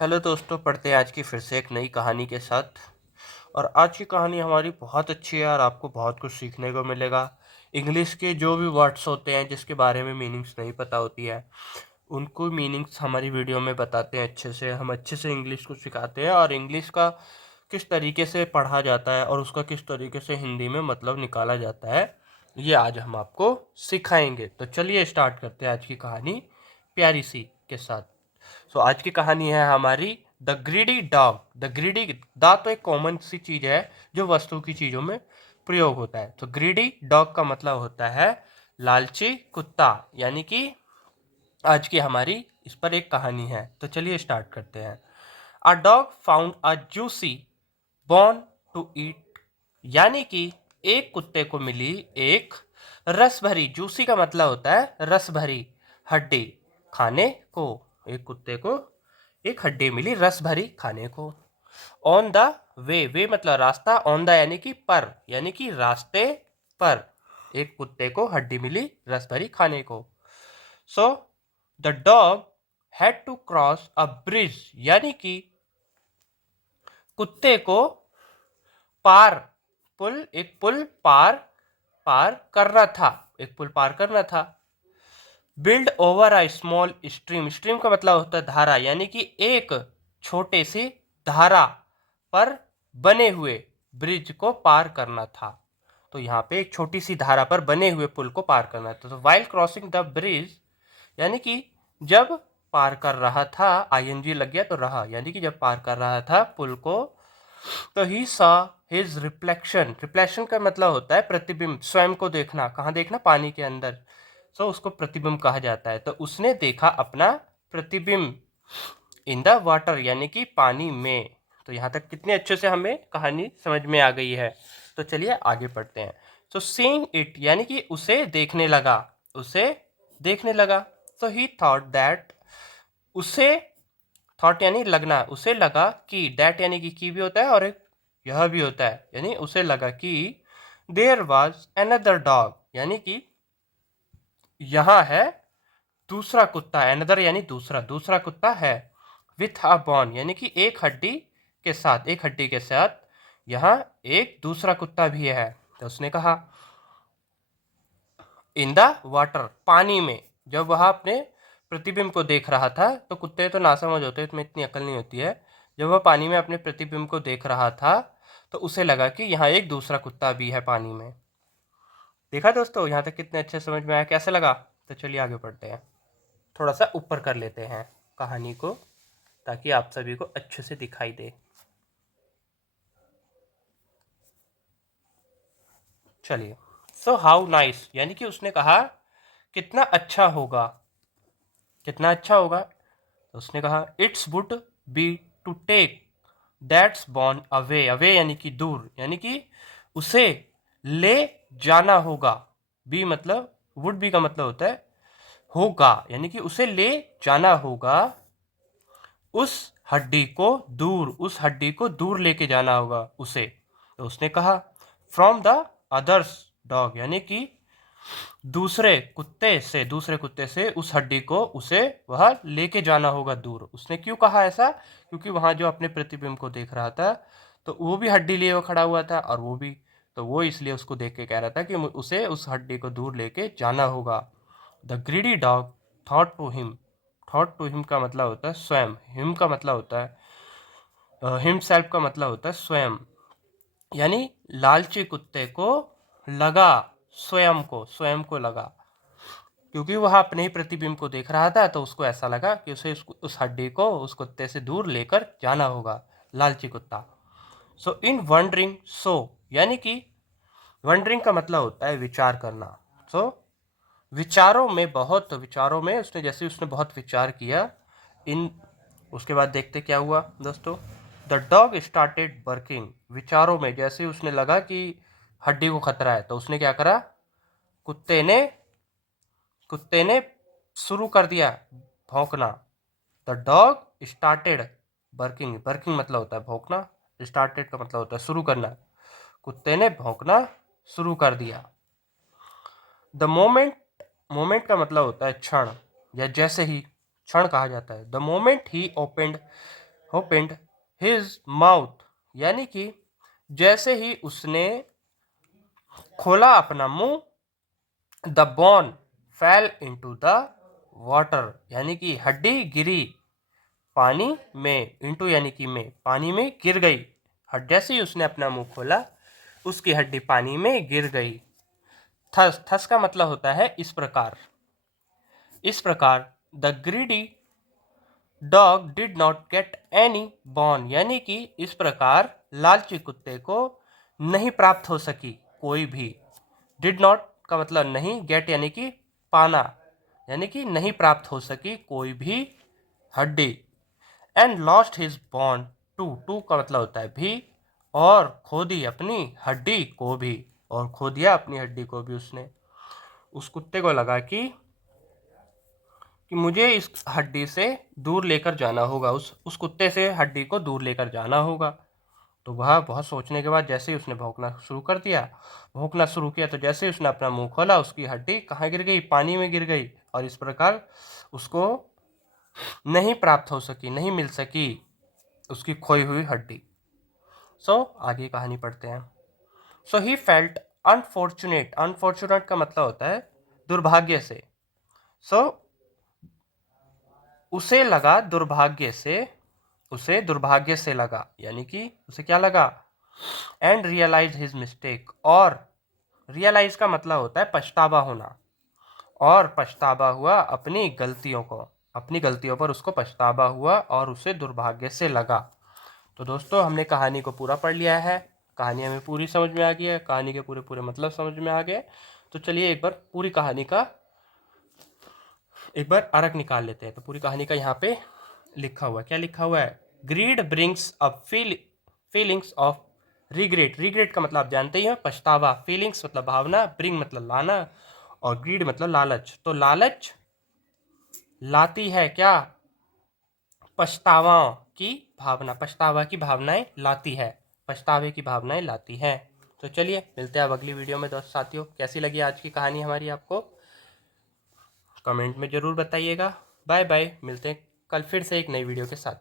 Hello दोस्तों, पढ़ते हैं आज की फिर से एक नई कहानी के साथ। और आज की कहानी हमारी बहुत अच्छी है और आपको बहुत कुछ सीखने को मिलेगा। इंग्लिश के जो भी वर्ड्स होते हैं जिसके बारे में मीनिंग्स नहीं पता होती है, उनको मीनिंग्स हमारी वीडियो में बताते हैं अच्छे से। हम अच्छे से इंग्लिश को सिखाते हैं और इंग्लिश का किस तरीके से पढ़ा जाता है और उसका किस तरीके से हिंदी में मतलब निकाला जाता है, ये आज हम आपको सिखाएंगे। तो चलिए स्टार्ट करते हैं आज की कहानी प्यारी सी के साथ। आज की कहानी है हमारी the greedy dog. The greedy the तो एक कॉमन सी चीज है जो वस्तु की चीजों में प्रयोग होता है। तो ग्रीडी डॉग का मतलब होता है लालची कुत्ता। यानी कि आज की हमारी इस पर एक कहानी है। तो चलिए स्टार्ट करते हैं। A dog found a juicy bone to eat. यानी कि एक कुत्ते को मिली एक रस भरी, जूसी का मतलब होता है रस भरी, हड्डी खाने को। एक कुत्ते को एक हड्डी मिली रस भरी खाने को। ऑन द वे मतलब रास्ता, ऑन द यानी कि पर, यानी कि रास्ते पर एक कुत्ते को हड्डी मिली रस भरी खाने को। So the dog had to cross a bridge. यानी कि कुत्ते को पार, एक पुल पार पार करना था, एक पुल पार करना था। Build over a small stream. Stream का मतलब होता है धारा, यानी कि एक छोटे सी धारा पर बने हुए ब्रिज को पार करना था। तो यहाँ पे एक छोटी सी धारा पर बने हुए पुल को पार करना था। तो वाइल क्रॉसिंग द ब्रिज, यानी कि जब पार कर रहा था, आईएनजी लग गया तो रहा, यानी कि जब पार कर रहा था पुल को, तो ही सा हिज रिफ्लेक्शन। रिफ्लेक्शन का मतलब होता है प्रतिबिंब, स्वयं को देखना। कहाँ देखना? पानी के अंदर। सो उसको प्रतिबिंब कहा जाता है। तो उसने देखा अपना प्रतिबिंब इन द वाटर, यानी कि पानी में। तो यहाँ तक कितने अच्छे से हमें कहानी समझ में आ गई है। तो चलिए आगे पढ़ते हैं। सो सीइंग इट, यानी कि उसे देखने लगा, उसे देखने लगा। सो ही थॉट दैट, उसे, थॉट यानी लगना, उसे लगा कि, दैट यानी कि की भी होता है और एक यह भी होता है, यानी उसे लगा कि देयर वॉज अनदर डॉग, यानी कि यहाँ है दूसरा कुत्ता। अनदर यानी दूसरा, दूसरा कुत्ता है। विथ अ बॉन, यानी कि एक हड्डी के साथ, एक हड्डी के साथ यहाँ एक दूसरा कुत्ता भी है। तो उसने कहा इन द वाटर, पानी में। जब वह अपने प्रतिबिंब को देख रहा था, तो कुत्ते तो नासमझ होते हैं, इसमें इतनी अकल नहीं होती है। जब वह पानी में अपने प्रतिबिंब को देख रहा था, तो उसे लगा कि यहाँ एक दूसरा कुत्ता भी है पानी में। देखा दोस्तों, यहाँ तक कितने अच्छे समझ में आया, कैसे लगा? तो चलिए आगे बढ़ते हैं। थोड़ा सा ऊपर कर लेते हैं कहानी को, ताकि आप सभी को अच्छे से दिखाई दे। चलिए। सो हाउ नाइस, यानी कि उसने कहा कितना अच्छा होगा, कितना अच्छा होगा। तो उसने कहा it's would be to take that's bone away. Away यानी कि दूर, यानी कि उसे ले जाना होगा। बी मतलब, वुड बी का मतलब होता है होगा, यानी कि उसे ले जाना होगा, उस हड्डी को दूर, उस हड्डी को दूर लेके जाना होगा उसे। तो उसने कहा फ्रॉम द अदर्स डॉग, यानी कि दूसरे कुत्ते से उस हड्डी को, उसे वह लेके जाना होगा दूर। उसने क्यों कहा ऐसा? क्योंकि वहां जो अपने प्रतिबिंब को देख रहा था, तो वो भी हड्डी लिए हुए खड़ा हुआ था और वो भी, तो वो इसलिए उसको देख के कह रहा था कि उसे उस हड्डी को दूर लेके जाना होगा। The greedy dog thought to him. Thought to him का मतलब होता है स्वयं, हिम का मतलब होता है हिमसेल्फ का मतलब होता है स्वयं। यानी लालची कुत्ते को लगा, स्वयं को लगा, क्योंकि वह अपने ही प्रतिबिंब को देख रहा था, तो उसको ऐसा लगा कि उसे उस हड्डी को उस कुत्ते से दूर लेकर जाना होगा, लालची कुत्ता। सो इन वंडरिंग, सो यानी कि वंडरिंग का मतलब होता है विचार करना। सो विचारों में, बहुत विचारों में उसने, जैसे उसने बहुत विचार किया इन, उसके बाद देखते क्या हुआ दोस्तों। The dog started बर्किंग। विचारों में जैसे उसने लगा कि हड्डी को खतरा है, तो उसने क्या करा, कुत्ते ने कुत्ते ने शुरू कर दिया भौंकना। The dog started barking. Barking मतलब होता है भौंकना, स्टार्टेड का मतलब होता है शुरू करना। कुत्ते ने भौंकना शुरू कर दिया। द मोमेंट, मोमेंट का मतलब होता है क्षण, या जैसे ही, क्षण कहा जाता है। The moment he opened opened his mouth, यानी कि जैसे ही उसने खोला अपना मुंह, the bone fail into the water, यानी कि हड्डी गिरी पानी में, इनटू यानी कि में, पानी में गिर गई। जैसे ही उसने अपना मुंह खोला उसकी हड्डी पानी में गिर गई। थस, थस का मतलब होता है इस प्रकार, इस प्रकार। The greedy dog did not get any bone, यानी कि इस प्रकार लालची कुत्ते को नहीं प्राप्त हो सकी कोई भी। डिड नॉट का मतलब नहीं, गेट यानी कि पाना, यानी कि नहीं प्राप्त हो सकी कोई भी हड्डी। And lost his bone too, too का मतलब होता है भी, और खो दी अपनी हड्डी को भी, और खो दिया अपनी हड्डी को भी उसने। उस कुत्ते को लगा कि मुझे इस हड्डी से दूर लेकर जाना होगा, उस कुत्ते से हड्डी को दूर लेकर जाना होगा। तो वह बहुत सोचने के बाद जैसे ही उसने भौंकना शुरू कर दिया, भौंकना शुरू किया, तो जैसे ही उसने अपना मुंह खोला उसकी हड्डी कहाँ गिर गई, पानी में गिर गई, और इस प्रकार उसको नहीं प्राप्त हो सकी, नहीं मिल सकी उसकी खोई हुई हड्डी। सो आगे कहानी पढ़ते हैं। सो ही फेल्ट अनफॉर्चुनेट, अनफॉर्चुनेट का मतलब होता है दुर्भाग्य से। सो उसे लगा दुर्भाग्य से, उसे दुर्भाग्य से लगा, यानी कि उसे क्या लगा, एंड रियलाइज हिज मिस्टेक, और रियलाइज का मतलब होता है पछतावा होना, और पछतावा हुआ अपनी गलतियों को, अपनी गलतियों पर उसको पछतावा हुआ और उसे दुर्भाग्य से लगा। तो दोस्तों हमने कहानी को पूरा पढ़ लिया है, कहानी हमें पूरी समझ में आ गई है, कहानी के पूरे पूरे मतलब समझ में आ गए। तो चलिए एक बार पूरी कहानी का एक बार अर्क निकाल लेते हैं। तो पूरी कहानी का यहाँ पे लिखा हुआ है, क्या लिखा हुआ है, greed brings up feelings of regret, regret का मतलब आप जानते ही हैं पछतावा, फीलिंग्स मतलब भावना, ब्रिंग मतलब लाना, और ग्रीड मतलब लालच। तो लालच लाती है क्या, पछतावा की भावना, पछतावा की भावनाएं लाती है, पछतावे की भावनाएं लाती हैं। तो चलिए मिलते हैं अब अगली वीडियो में दोस्त साथियों। कैसी लगी आज की कहानी हमारी आपको कमेंट में ज़रूर बताइएगा। बाय बाय, मिलते हैं कल फिर से एक नई वीडियो के साथ।